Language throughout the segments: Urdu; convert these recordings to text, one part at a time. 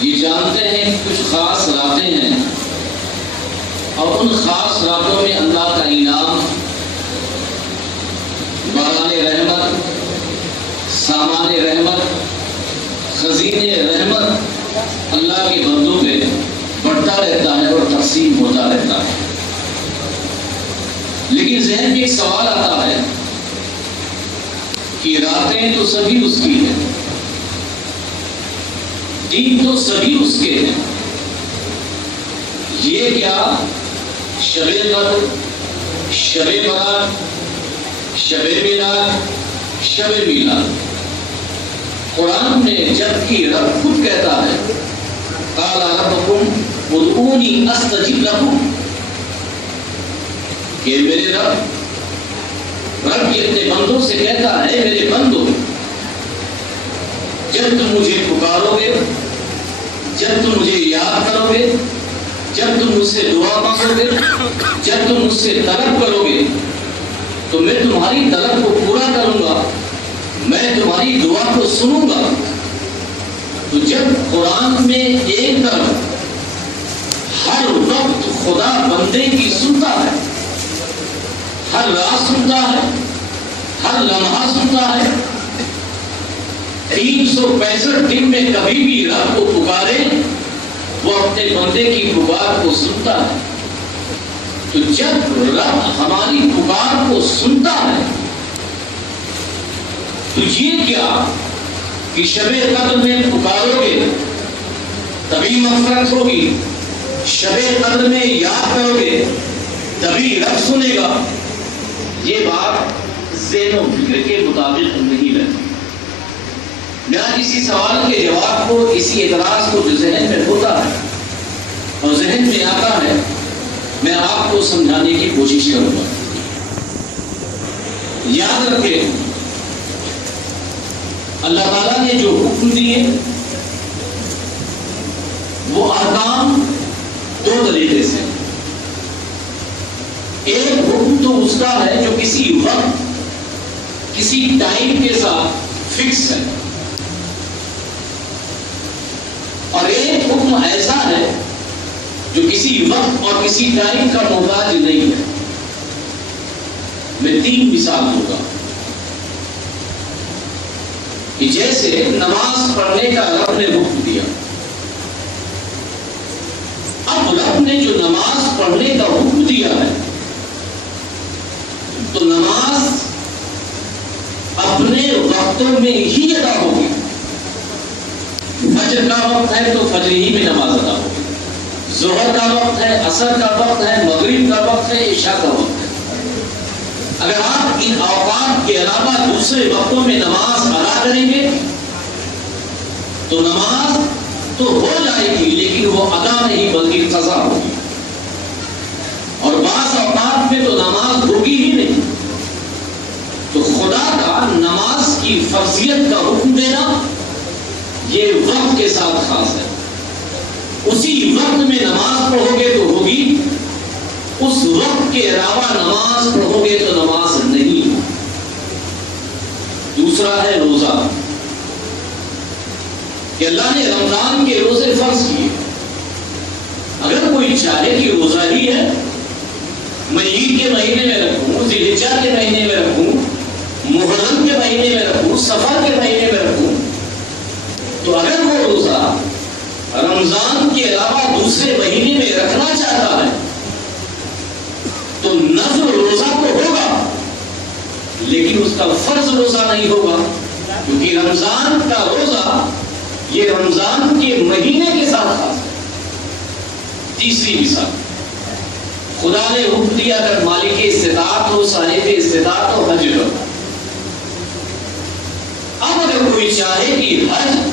یہ جانتے ہیں کہ کچھ خاص راتیں ہیں اور ان خاص راتوں میں اللہ کا انعام، باران رحمت، سامان رحمت، خزینے رحمت اللہ کے بندوں پہ بڑھتا رہتا ہے اور تقسیم ہوتا رہتا ہے۔ لیکن ذہن میں ایک سوال آتا ہے کہ راتیں تو سبھی اس کی ہیں، دن تو سبھی اس کے ہیں، یہ کیا شب قدر، شب برات، شب میلاد، شب میلاد؟ قرآن میں جبکہ رب خود کہتا ہے قال ربکم ادعونی استجب لکم، کہ میرے رب یہ اپنے بندوں سے کہتا ہے میرے بندو جب تم مجھے پکارو گے، جب تم مجھے یاد کرو گے، جب تم مجھ سے دعا مانگو گے، جب تم مجھ سے طلب کرو گے تو میں تمہاری طلب کو پورا کروں گا، میں تمہاری دعا کو سنوں گا۔ تو جب قرآن میں ایک طرف ہر وقت خدا بندے کی سنتا ہے، ہر رات سنتا ہے، ہر لمحہ سنتا ہے، 365 دن میں کبھی بھی رب کو پکارے وہ اپنے بندے کی پکار کو سنتا ہے۔ تو جب رب ہماری پکار کو سنتا ہے تو یہ کیا کہ شب قدر میں پکارو گے تبھی مغفرت ہوگی، شب قدر میں یاد کرو گے تبھی رب سنے گا، یہ بات ذہن و فکر کے مطابق نہیں رہتی۔ میں اسی سوال کے جواب کو، اسی اعتراض کو جو ذہن میں ہوتا ہے اور ذہن میں آتا ہے، میں آپ کو سمجھانے کی کوشش کروں گا۔ یاد رکھیں اللہ تعالیٰ نے جو حکم دیے وہ احکام دو طریقے سے، ایک حکم تو اس کا ہے جو کسی وقت کسی ٹائم کے ساتھ فکس ہے، اور ایک حکم ایسا ہے جو کسی وقت اور کسی ٹائم کا محتاج نہیں ہے۔ میں 3 مثال دوں گا کہ جیسے نماز پڑھنے کا رب نے حکم دیا، اب رب نے جو نماز پڑھنے کا حکم دیا ہے تو نماز اپنے وقتوں میں ہی ادا ہوگی۔ فجر کا وقت ہے تو فجر ہی میں نماز ادا ہوگی، ظہر کا وقت ہے، عصر کا وقت ہے، مغرب کا وقت ہے، عشاء کا وقت ہے۔ اگر آپ ان اوقات کے علاوہ دوسرے وقتوں میں نماز ادا کریں گے تو نماز تو ہو جائے گی لیکن وہ ادا نہیں بلکہ قضا ہوگی، اور بعض اوقات میں تو نماز ہوگی ہی نہیں۔ تو خدا کا نماز کی فرضیت کا حکم دینا یہ وقت کے ساتھ خاص ہے، اسی وقت میں نماز پڑھو گے تو ہوگی، اس وقت کے علاوہ نماز پڑھو گے تو نماز نہیں ہوگی۔ دوسرا ہے روزہ، کہ اللہ نے رمضان کے روزے فرض کیے، اگر کوئی چاہے کہ روزہ ہی ہے میں عید کے مہینے میں رکھوں، ذی الحجہ کے مہینے میں رکھوں، محرم کے مہینے میں رکھوں، سفر کے مہینے میں رکھوں، تو اگر وہ روزہ رمضان کے علاوہ دوسرے مہینے میں رکھنا چاہتا ہے تو نفل روزہ تو ہوگا لیکن اس کا فرض روزہ نہیں ہوگا، کیونکہ رمضان کا روزہ یہ رمضان کے مہینے کے ساتھ خاص ہے۔ تیسری مثال، خدا نے حکم دیا اگر مالک استطاعت ہو، صاحب استطاعت ہو، حج کرو۔ اب اگر کوئی چاہے کہ حج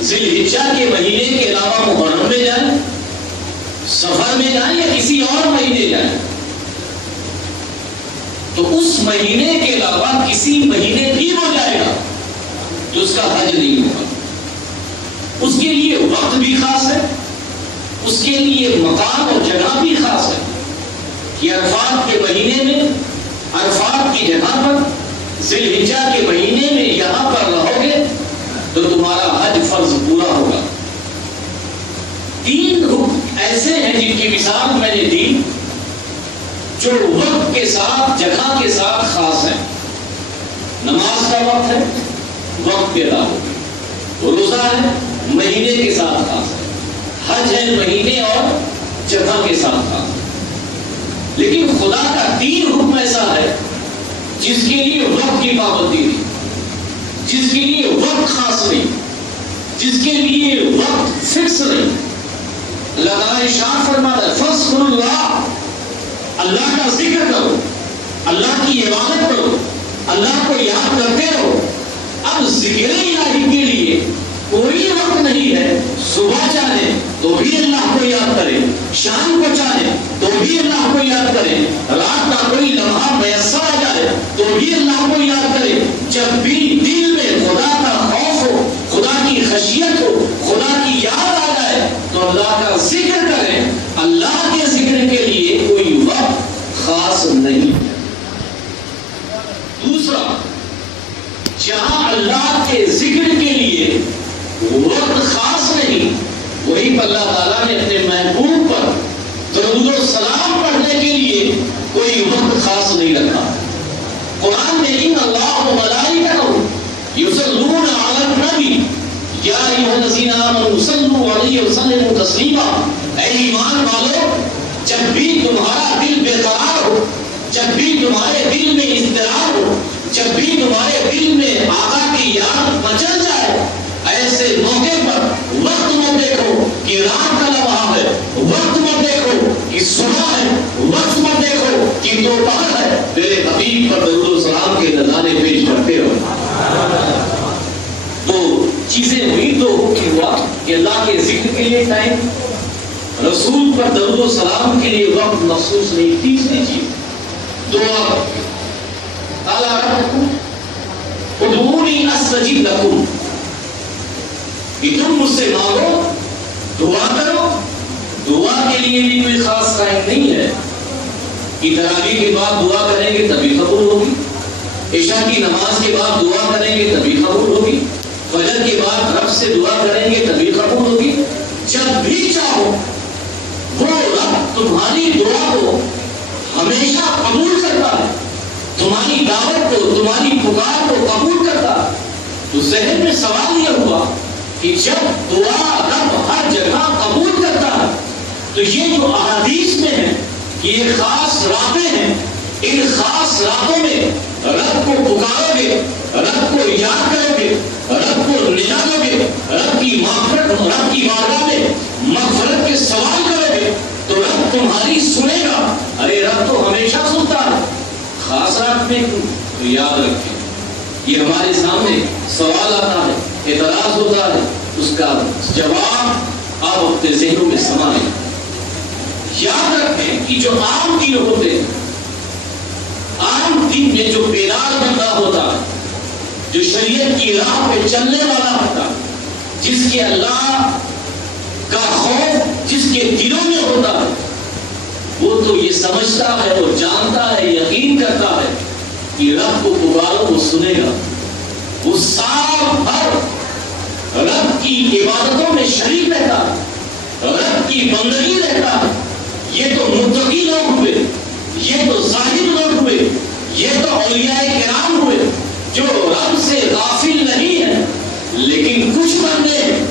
ذی الحجہ کے مہینے کے علاوہ محرم میں جائیں، سفر میں جائیں یا کسی اور مہینے جائیں، تو اس مہینے کے علاوہ کسی مہینے بھی ہو جائے گا تو اس کا حج نہیں ہوگا۔ اس کے لیے وقت بھی خاص ہے، اس کے لیے مقام اور جگہ بھی خاص ہے کہ عرفات کے مہینے میں عرفات کی جگہ پر، ذی الحجہ کے مہینے میں یہاں پر رہو گے تو تمہارا حج فرض پورا ہوگا۔ 3 حکم ایسے ہیں جن کی مثال میں نے دی جو وقت کے ساتھ جگہ کے ساتھ خاص ہیں. نماز کا وقت ہے، وقت پہ ادا ہوگی. روزہ ہے، مہینے کے ساتھ خاص ہے. حج ہے، مہینے اور جگہ کے ساتھ خاص ہے. لیکن خدا کا 3 حکم ایسا ہے جس کے لیے وقت کی پابندی نہیں، جس کے لیے وقت خاص نہیں، جس کے لیے وقت فکس نہیں. اللہ تعالیٰ ارشاد فرماتا ہے فاذکروا اللہ، اللہ کا ذکر کرو، اللہ کی عبادت کرو، اللہ کو یاد کرتے رہو. اب ذکر الہی کے لیے کوئی وقت نہیں ہے. صبح چاہے تو بھی اللہ کو یاد کرے، شام کو چاہے تو بھی اللہ کو یاد کرے، رات کا کوئی لمحہ میسر آ جائے تو بھی اللہ کو یاد کرے. جب بھی دل میں خدا کا خوف ہو، خدا کی خشیت ہو، خدا کی یاد آ جائے تو اللہ کا ذکر کریں. اللہ کے ذکر کے لیے کوئی وقت خاص نہیں. دوسرا، جہاں اللہ کے ذکر کے لیے وقت خاص نہیں، وہی پر اللہ تعالیٰ نے اپنے محبوب پر درود و سلام پڑھنے کے لیے کوئی وقت خاص نہیں رکھا. قرآن میں ان اللہ و ملائکتہ یصلون علی النبی یا ایھا الذین آمنوا صلوا علیہ وسلموا تسلیما. اے ایمان والو، جب بھی تمہارا دل بے قرار ہو، جب بھی تمہارے دل میں اضطراب ہو، جب بھی تمہارے دل میں آقا کی یاد مچل جائے، ایسے موقع پر وقت مت دیکھو کہ رات کا لمحہ ہے، وقت مت دیکھو کہ صبح ہے، وقت مت دیکھو کہ دوپہر ہے. میرے حبیب پر درود و سلام کے نذرانے پیش کرتے رہو. تو چیزیں ہوئی تو ہوا کہ اللہ کے ذکر کے لیے ٹائم، رسول پر درود و سلام کے لیے وقت مخصوص نہیں. تیسری چیز دعا. تعالیٰ ربکم ادعونی استجب لکم، کہ تم مجھ سے مانگو، دعا کرو. دعا کے لیے بھی کوئی خاص ٹائم نہیں ہے کہ تراویح کے بعد دعا کریں گے تبھی قبول ہوگی، عشاء کی نماز کے بعد دعا کریں گے تبھی قبول ہوگی، فجر کے بعد رب سے دعا کریں گے تبھی قبول ہوگی. جب بھی چاہو وہ رب تمہاری دعا کو ہمیشہ قبول کرتا ہے، تمہاری دعوت کو، تمہاری پکار کو قبول کرتا ہے. تو ذہن میں سوال یہ ہوا کہ جب دعا رب ہر جگہ قبول کرتا ہے تو یہ جو احادیث میں ہے کہ یہ خاص راتیں ہیں، ان خاص راتوں میں رب کو پکارو گے، رب کو یاد کرو گے، رب کو نکالو گے، رب کی مغفرت، رب کی بارگاہ میں مغفرت کے سوال کرو گے تو رب تمہاری سنے گا. ارے رب تو ہمیشہ سنتا ہے، خاص رات میں کیوں؟ تو یاد رکھیں، یہ ہمارے سامنے سوال آتا ہے، اعتراض ہوتا ہے، اس کا جواب آپ اپنے ذہنوں میں سما لیں. یاد رکھیں کہ جو عام دن ہوتے ہیں، عام دن میں جو بیدار بندہ ہوتا ہے، جو شریعت کی راہ پہ چلنے والا ہوتا ہے، جس کے اللہ کا خوف جس کے دلوں میں ہوتا ہے، وہ تو یہ سمجھتا ہے، وہ جانتا ہے، یقین کرتا ہے کہ رب کو پکارو وہ سنے گا. وہ سال بھر رب کی عبادتوں میں شریک رہتا ہے، رب کی بندگی رہتا ہے. یہ تو متقی لوگ ہوئے، یہ تو زاہد لوگ ہوئے، یہ تو اولیاء کرام ہوئے جو رب سے غافل نہیں ہیں. لیکن کچھ بندے ہیں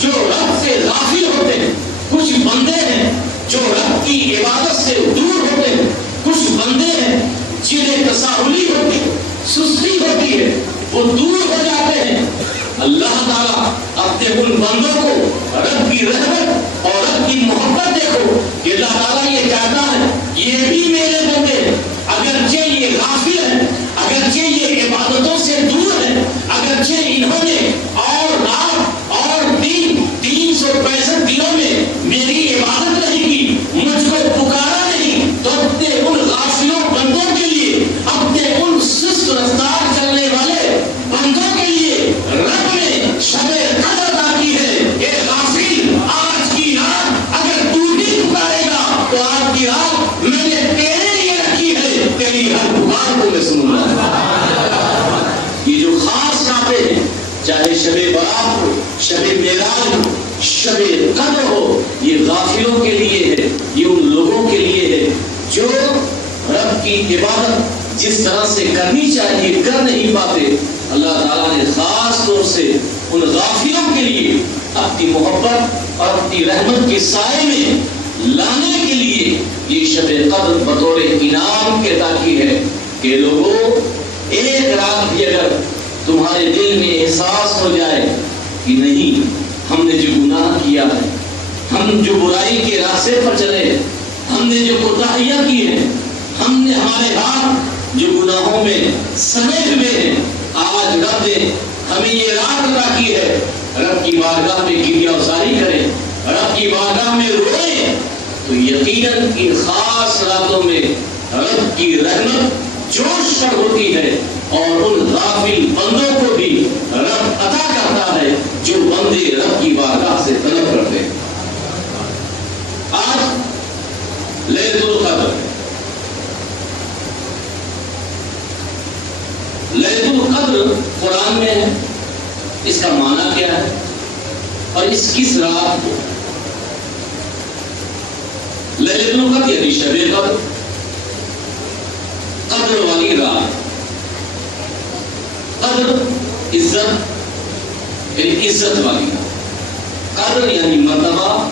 جو رب سے غافل ہوتے ہیں، کچھ بندے ہیں جو رب کی عبادت سے دور ہوتے ہیں، کچھ بندے ہیں جنہیں تساہلی ہوتی ہے، سستی ہوتی ہے، وہ دور ہو جاتے ہیں. اللہ تعالیٰ اپنے ان بندوں کو رب کی رحمت اور رب کی محبت دیکھو کہ اللہ تعالیٰ یہ کہتا ہے یہ بھی میرے بندے ہیں، اگرچہ یہ غافل ہیں، اگرچہ یہ عبادتوں سے دور ہیں، اگرچہ انہوں نے اور رات اور دن 365 دنوں میں میری عبادت نہیں کی، مجھ کو پکارا نہیں، تو اپنے ان غافلوں بندوں کے لیے، اپنے ان سست رفتار چلنے والے بندوں کے لیے رب نے شب قدر ادا کی ہے. اے غافل، آج کی رات اگر تو بھی پکارے گا شب قدر ہو، یہ غافلوں کے لیے ہے، یہ ان لوگوں کے لیے ہے جو رب کی عبادت جس طرح سے کرنی چاہیے کر نہیں پاتے۔ اللہ تعالیٰ نے خاص طور سے ان غافلوں کے لیے اپنی محبت اور اپنی رحمت کے سائے میں لانے کے لیے یہ شب قدر بطور انعام کے تاکی ہے کہ لوگوں ایک رات بھی اگر تمہارے دل میں احساس ہو جائے کہ نہیں ہم نے جو گناہ کیا ہے، ہم جو برائی کے راستے پر چلے، ہم نے جو کوتاہیاں کی ہیں، ہم نے ہمارے ہاتھ جو گناہوں میں سمیٹ ہوئے ہیں، آج رب نے ہمیں یہ رات عطا کی ہے، رب کی بارگاہ میں گریہ ازاری کریں، رب کی بارگاہ میں روئیں، تو یقیناً ان خاص راتوں میں رب کی رحمت جوش پر ہوتی ہے اور ان غافل بندوں کو بھی رب عطا کرتا ہے جو بندے رب کی بارگاہ سے طلب کرتے ہیں۔ آج لیلۃ القدر ہے۔ لیلۃ القدر قرآن میں ہے، اس کا معنی کیا ہے اور اس کس رات کو؟ لیلۃ القدر یعنی شب قدر، قدر والی رات۔ قدر عزت یعنی عزت والی رات، قدر یعنی مرتبہ،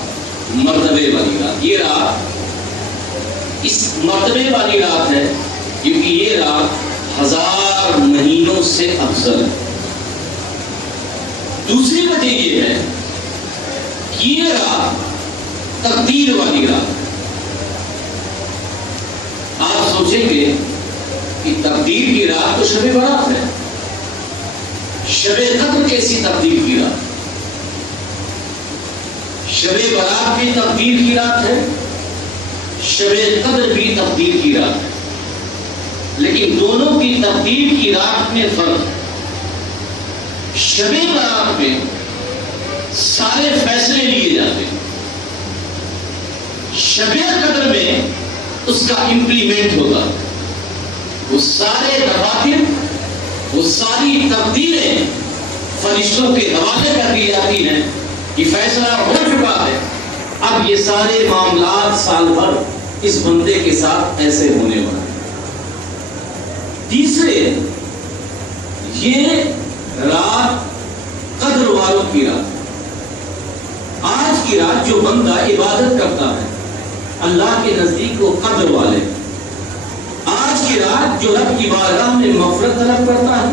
مرتبے والی رات۔ یہ رات اس مرتبے والی رات ہے کیونکہ یہ رات 1000 مہینوں سے افضل ہے۔ دوسری وجہ یہ ہے کہ یہ رات تقدیر والی رات۔ آپ سوچیں گے کہ تقدیر کی رات تو شب برات ہے، شب قدر کیسی تقدیر کی رات؟ شب برات بھی تقدیر کی رات ہے، شب قدر بھی تقدیر کی رات ہے، لیکن دونوں کی تقدیر کی رات میں فرق ہے۔ شب برات میں سارے فیصلے لیے جاتے ہیں، شب قدر میں اس کا امپلیمنٹ ہوتا ہے۔ وہ سارے دفاتر، وہ ساری تقدیریں فرشتوں کے حوالے کر دی جاتی ہیں کہ فیصلہ ہو چکا ہے، اب یہ سارے معاملات سال بھر اس بندے کے ساتھ ایسے ہونے والے۔ تیسرے، یہ رات قدر والوں کی رات۔ آج کی رات جو بندہ عبادت کرتا ہے اللہ کے نزدیک وہ قدر والے۔ آج کی رات جو رب کی بارگاہ میں مغفرت طلب کرتا ہے